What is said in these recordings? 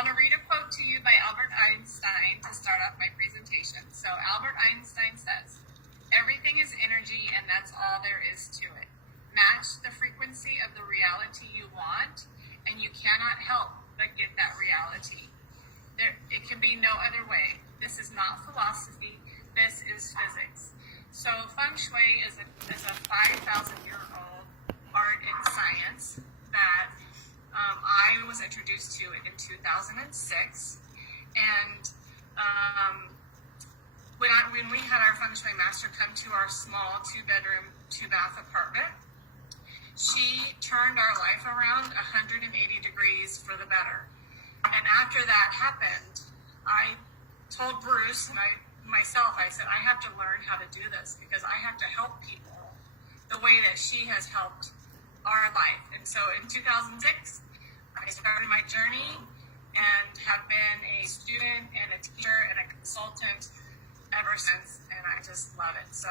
want to read a quote to you by Albert Einstein to start off my presentation. So Albert Einstein says, "Everything is energy, and that's all there is to it. Match the frequency of the reality you want, and you cannot help but get that reality. It can be no other way. This is not philosophy. This is physics." So Feng Shui is a 5,000-year-old art and science that I was introduced to in 2006. And when we had our Feng Shui master come to our small 2-bedroom, 2-bath apartment, she turned our life around 180 degrees for the better. And after that happened, I told Bruce and I said, I have to learn how to do this because I have to help people the way that she has helped our life. And so in 2006, I started my journey and have been a student and a teacher and a consultant ever since, and I just love it. So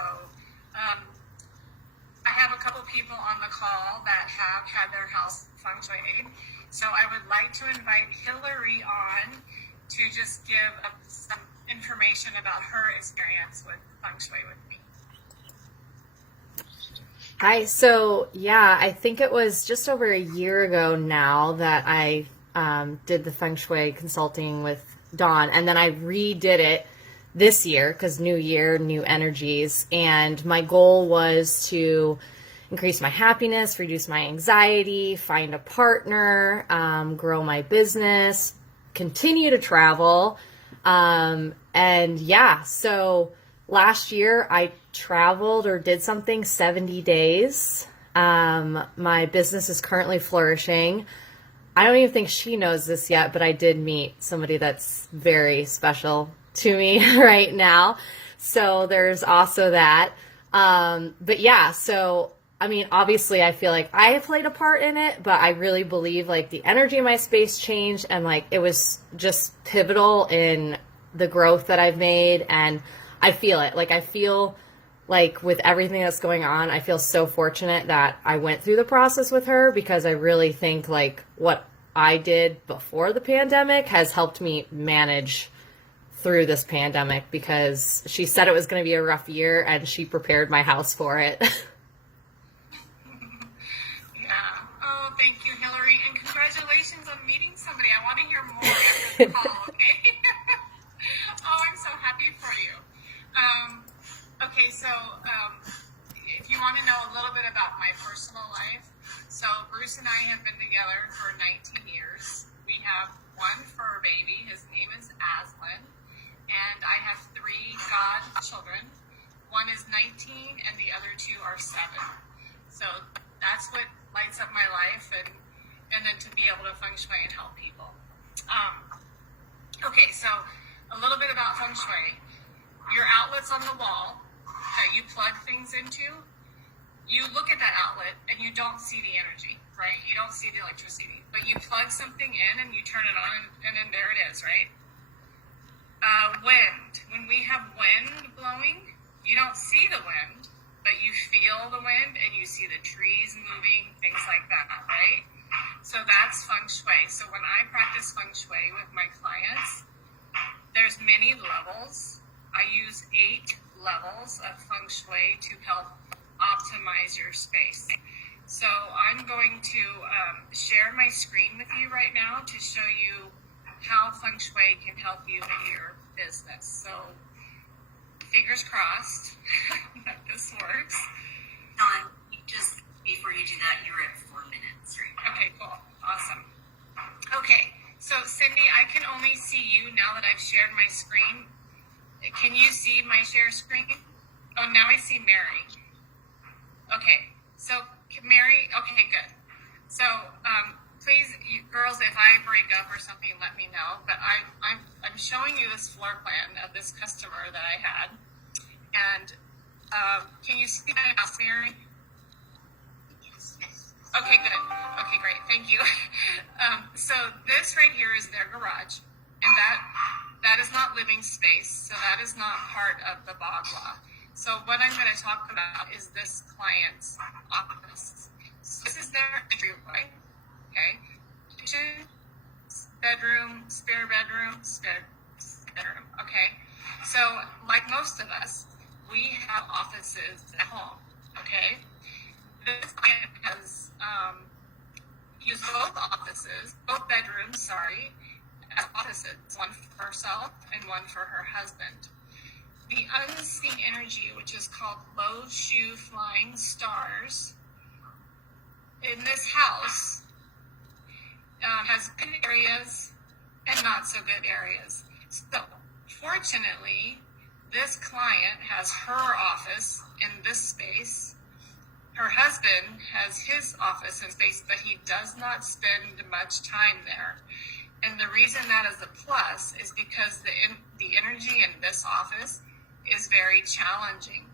I have a couple people on the call that have had their house Feng Shui. So I would like to invite Hillary on to just give some information about her experience with Feng Shui with me. Hi. So yeah, I think it was just over a year ago now that I did the Feng Shui consulting with Dawn, and then I redid it this year because new year, new energies, and my goal was to increase my happiness, reduce my anxiety, find a partner, grow my business, continue to travel. And yeah, so last year I traveled or did something 70 days. My business is currently flourishing. I don't even think she knows this yet, but I did meet somebody that's very special to me right now. So there's also that. But yeah, so I mean, obviously I feel like I played a part in it, but I really believe like the energy in my space changed and like it was just pivotal in the growth that I've made. And I feel it. Like I feel like with everything that's going on, I feel so fortunate that I went through the process with her because I really think like what I did before the pandemic has helped me manage through this pandemic because she said it was going to be a rough year and she prepared my house for it. Thank you, Hillary, and congratulations on meeting somebody. I want to hear more after the call, okay? Oh, I'm so happy for you. Okay, so if you want to know a little bit about my personal life, so Bruce and I have been together for 19 years. We have one fur baby. His name is Aslan, and I have 3 godchildren. One is 19, and the other 2 are 7. So that's what lights up my life, and then to be able to Feng Shui and help people. Okay, so a little bit about Feng Shui. Your outlets on the wall that you plug things into, you look at that outlet and you don't see the energy, right? You don't see the electricity, but you plug something in and you turn it on and then there it is, right? Wind. When we have wind blowing, you don't see the wind, but you feel the wind and you see the trees moving, things like that, right? So that's Feng Shui. So when I practice Feng Shui with my clients, there's many levels. I use 8 levels of Feng Shui to help optimize your space. So I'm going to share my screen with you right now to show you how Feng Shui can help you in your business. So fingers crossed that this works. Dawn, just before you do that, you're at 4 minutes, right? Okay, cool. Awesome. Okay, so Cindy, I can only see you now that I've shared my screen. Can you see my share screen? Oh, now I see Mary. Okay, so Mary, okay, good. So please, you girls, if I break up or something, let me know. But I'm showing you this floor plan of this customer that I had. And can you see my house, Mary? Okay, good. Okay, great. Thank you. So this right here is their garage, and that is not living space. So that is not part of the Bagua. So what I'm going to talk about is this client's office. So this is their entryway. Okay, kitchen, bedroom, spare bedroom, spare bedroom. Okay. So, like most of us, we have offices at home. Okay. This client has used both offices, both bedrooms, sorry, as offices, one for herself and one for her husband. The unseen energy, which is called low shoe flying stars, in this house has good areas and not so good areas. So, fortunately, this client has her office in this space. Her husband has his office and space, but he does not spend much time there. And the reason that is a plus is because the energy in this office is very challenging.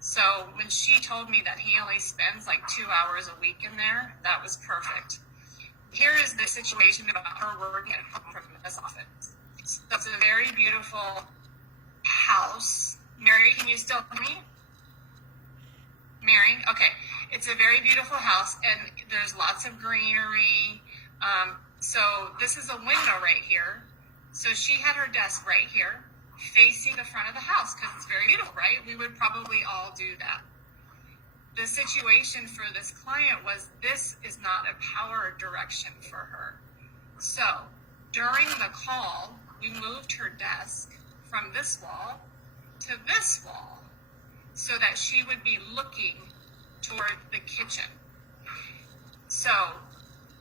So when she told me that he only spends like 2 hours a week in there, that was perfect. Here is the situation about her working at home from this office. So it's a very beautiful house. Mary, can you still hear me? Mary? Okay. It's a very beautiful house, and there's lots of greenery. So this is a window right here. So she had her desk right here, facing the front of the house, because it's very beautiful, right? We would probably all do that. The situation for this client was this is not a power direction for her. So during the call, we moved her desk from this wall to this wall so that she would be looking toward the kitchen. So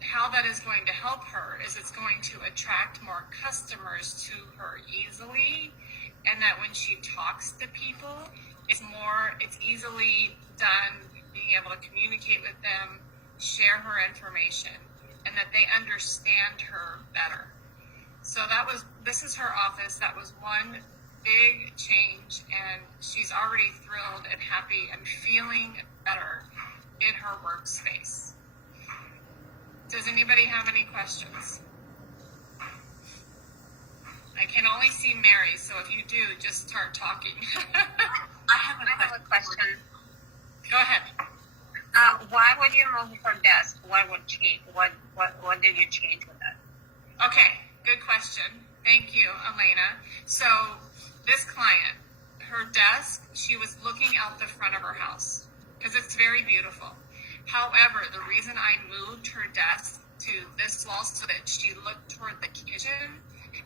how that is going to help her is it's going to attract more customers to her easily, and that when she talks to people, it's easily done, being able to communicate with them, share her information, and that they understand her better. So this is her office. That was one big change, and she's already thrilled and happy and feeling better in her workspace. Does anybody have any questions? I can only see Mary, so if you do, just start talking. I have a question. Go ahead. Why would you move her desk? What did you change with that? Okay, good question. Thank you, Elena. So this client, her desk, she was looking out the front of her house because it's very beautiful. However, the reason I moved her desk to this wall so that she looked toward the kitchen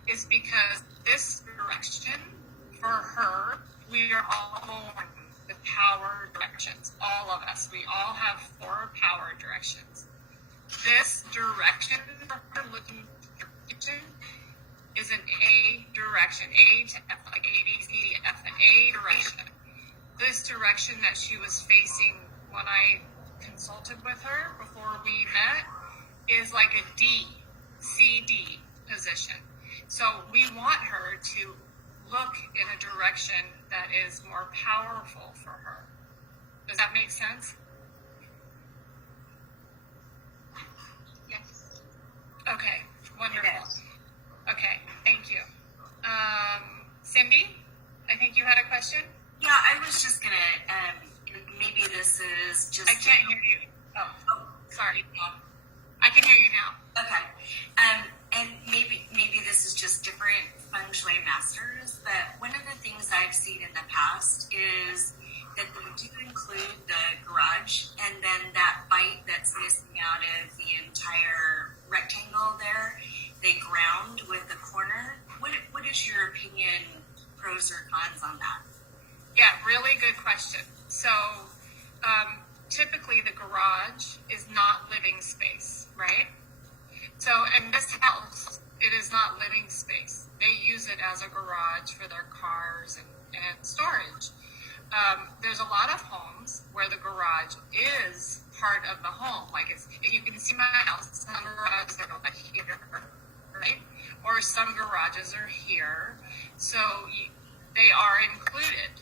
is because this direction for her, we are all born with power directions. All of us. We all have 4 power directions. This direction for her looking to the kitchen is an A direction. A to F, like A, B, C, D, F, an A direction. This direction that she was facing when I consulted with her before we met is like a D, C, D position. So we want her to look in a direction that is more powerful for her. Does that make sense? Yes. Okay, wonderful. Yes. Okay, thank you. Cindy, I think you had a question? Yeah, I was just gonna, maybe this is just. I can't hear you. Oh, sorry. I can hear you now. Okay. And maybe this is just different feng shui masters, but one of the things I've seen in the past is that they do include the garage and then that bite that's missing out of the entire rectangle there, they ground with the corner. What is your opinion, pros or cons on that? Yeah, really good question. So, typically the garage is not living space, right? So, in this house, it is not living space. They use it as a garage for their cars and storage. There's a lot of homes where the garage is part of the home. Like you can see my house, some garages are over here, right? Or some garages are here. So they are included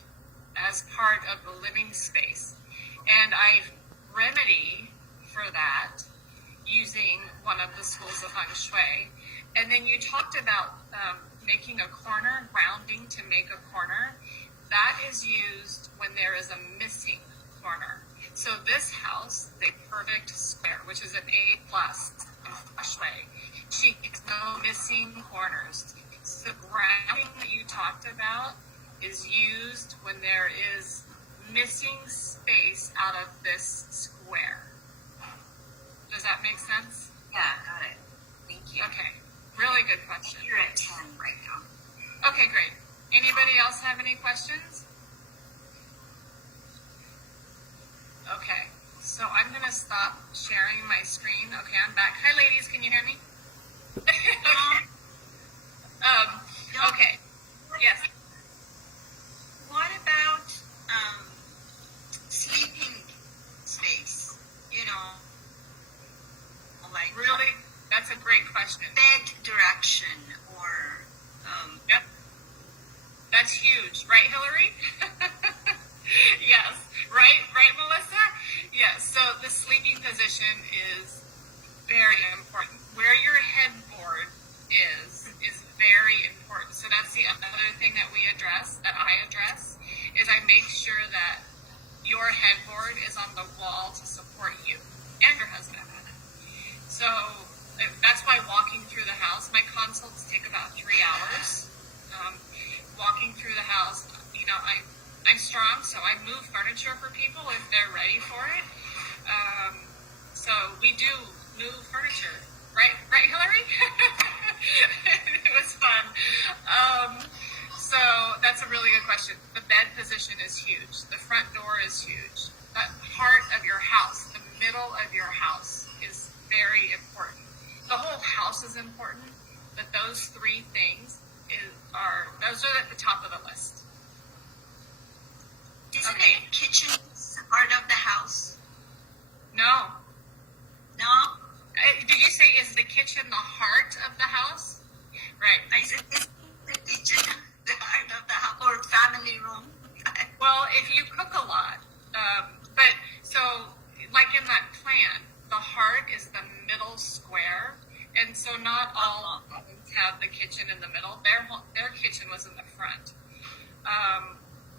as part of the living space. And I remedy for that using one of the schools of feng shui. And then you talked about making a corner, rounding to make a corner. That is used when there is a missing corner. So this house, the perfect square, which is an A+ in feng shui, she is no missing corners. So grounding that you talked about is used when there is missing space out of this square. Does that make sense? Yeah, got it. Thank you. Okay, really good question. You're at 10 right now. Okay, great. Anybody else have any questions? Okay, so I'm going to stop sharing my screen. Okay, I'm back. Hi, ladies. Can you hear me? Okay. Yes. What about sleeping space? You know, like Really? That's a great question. bed direction or Yep. That's huge. Right, Hillary? Yes. Right, Melissa? Yes. So the sleeping position is very important. Where your headboard is very important. So that's the other thing that we address, that I address, is I make sure that your headboard is on the wall to support you and your husband. So that's why walking through the house, my consults take about 3 hours. Walking through the house, you know, I'm strong, so I move furniture for people if they're ready for it. So we do move furniture, right, Hillary? It was fun. So that's a really good question. The bed position is huge. The front door is huge. That part of your house, the middle of your house, is very important. The whole house is important, but those 3 things those are at the top of the list. isn't Okay. the kitchen part of the house? No. No, Did you say, is the kitchen the heart of the house? Right. I said isn't the kitchen the heart of the house or family room? Well, if you cook a lot, but so like in that plan, the heart is the middle square, and so not all homes have the kitchen in the middle. Their kitchen was in the front.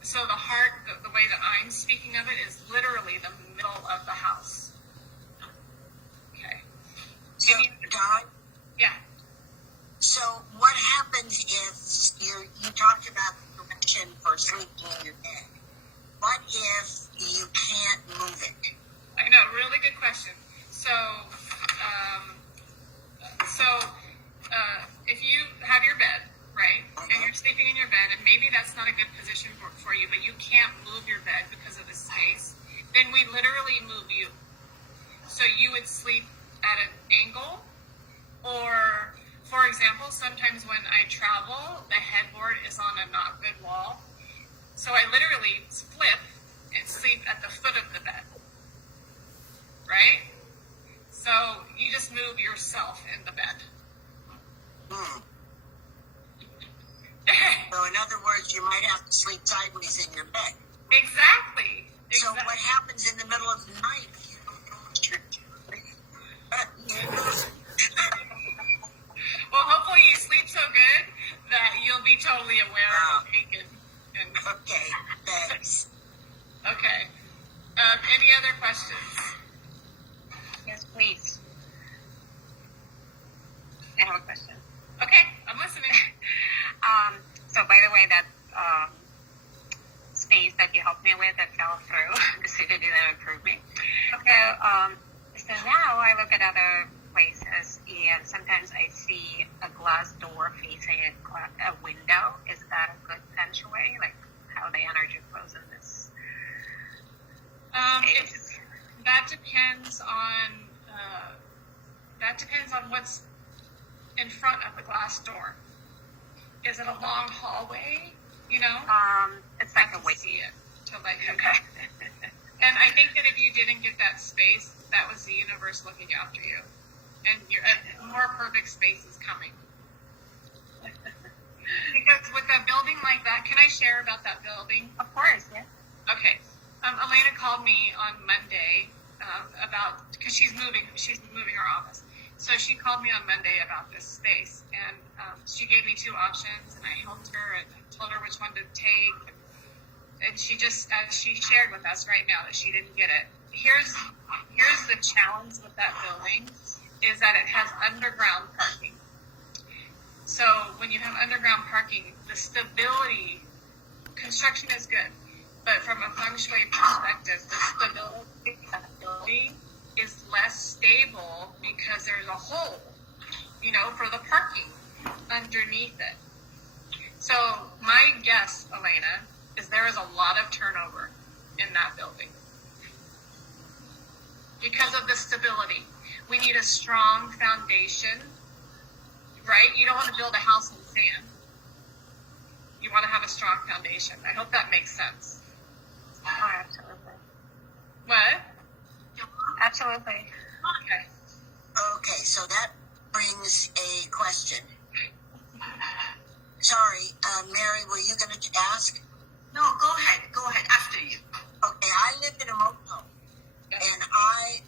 So the heart, the way that I'm speaking of it, is literally the middle of the house. Okay. So, Dawn, Yeah. so what happens if you talked about the direction for sleeping in your bed? What if you can't move it? I know, really good question. So, if you have your bed, right, and you're sleeping in your bed, and maybe that's not a good position for you, but you can't move your bed because of the space, then we literally move you. So you would sleep at an angle, or, for example, sometimes when I travel, the headboard is on a not good wall. So I literally flip and sleep at the foot of the bed. Right? So you just move yourself in the bed. So in other words, you might have to sleep sideways in your bed. Exactly. So what happens in the middle of the night if you don't know what you're doing? Well, hopefully you sleep so good that you'll be totally aware of it. And Okay, thanks. okay. Any other questions? Yes, please. I have a question. Okay, I'm listening. So by the way, that space that you helped me with that fell through, the city didn't approve me. Okay. So now I look at other places, and sometimes I see a glass door facing a window. Is that a good feng shui? Like how the energy flows in this space? That depends on what's in front of the glass door. Is it a long hallway? You know? It's like a I way. see it to let you Okay. know. And I think that if you didn't get that space, that was the universe looking after you. And a more perfect space is coming. Because with a building like that, can I share about that building? Of course, yeah. Okay. Elena called me on Monday because she's moving her office. So she called me on Monday about this space, and she gave me 2 options, and I helped her and told her which one to take. And she just, as she shared with us right now, that she didn't get it. Here's the challenge with that building is that it has underground parking. when you have underground parking, the stability, construction is good, but from a feng shui perspective, the stability is less stable because there's a hole, for the parking underneath it. So my guess, Elena, is there is a lot of turnover in that building because of the stability. We need a strong foundation, right? You don't want to build a house in sand. You want to have a strong foundation. I hope that makes sense. Oh, absolutely. What? Absolutely. Okay. Okay, so that brings a question. Sorry, Mary, were you going to ask? No, go ahead, after you. Okay, I live in a mobile home, and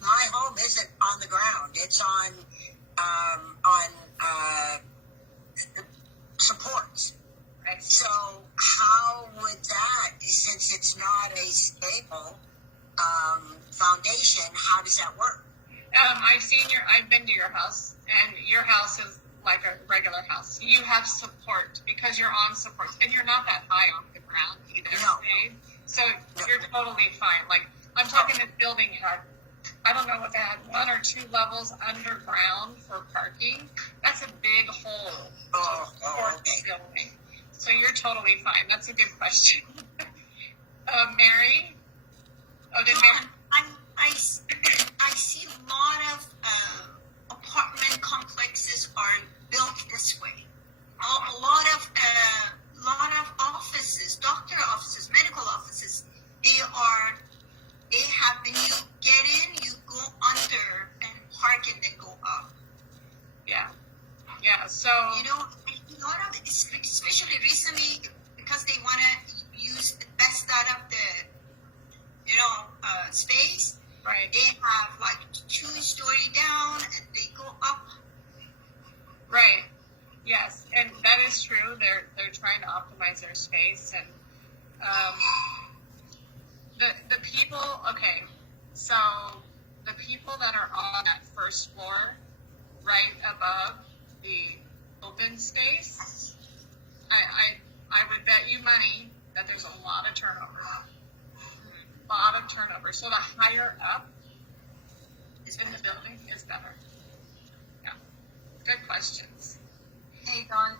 my home isn't on the ground. It's on supports. Right. So how would that, since it's not a stable foundation, how does that work? I've been to your house, and your house is like a regular house. You have support because you're on supports, and you're not that high off the ground either. No. Okay? So you're totally fine. Like, I'm talking this building had, I don't know if they had 1 or 2 levels underground for parking. That's a big hole for Okay. the building. So you're totally fine. That's a good question. Mary? Oh, did Mary? I see a lot of apartment complexes are built this way. A lot of offices, doctor offices, medical offices, they have, when you get in, you go under and park and then go up. Yeah. So, A lot of, especially recently, because they want to use the best out of the, space. right. They have like 2-story down and they go up. Right. Yes, and that is true. They're trying to optimize their space, and the people. Okay, so the people that are on that first floor, right above the open space, I would bet you money that there's a lot of turnover. So the higher up in the building is better. Yeah. Good questions. Hey Don,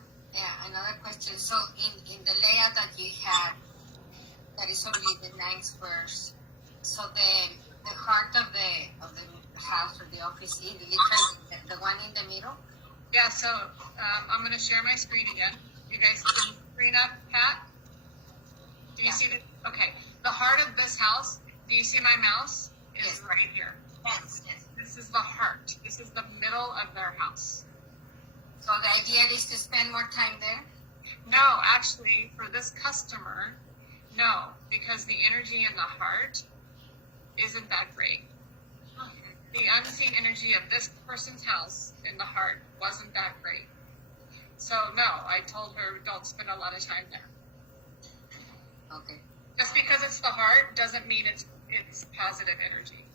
another question. So in the layout that you have, that is only the 9 squares. So the heart of the house or the office is literally the one in the middle. Yeah. So I'm going to share my screen again. You guys see the screen up, Pat? Do you see the? Okay. The heart of this house. Do you see my mouse? Is right here. Yes. This is the heart. This is the middle of their house. So the idea is to spend more time there. No, actually, for this customer, no, because the energy in the heart isn't that great. The unseen energy of this person's house in the heart wasn't that great. So no, I told her don't spend a lot of time there. Okay. Just because it's the heart doesn't mean it's positive energy.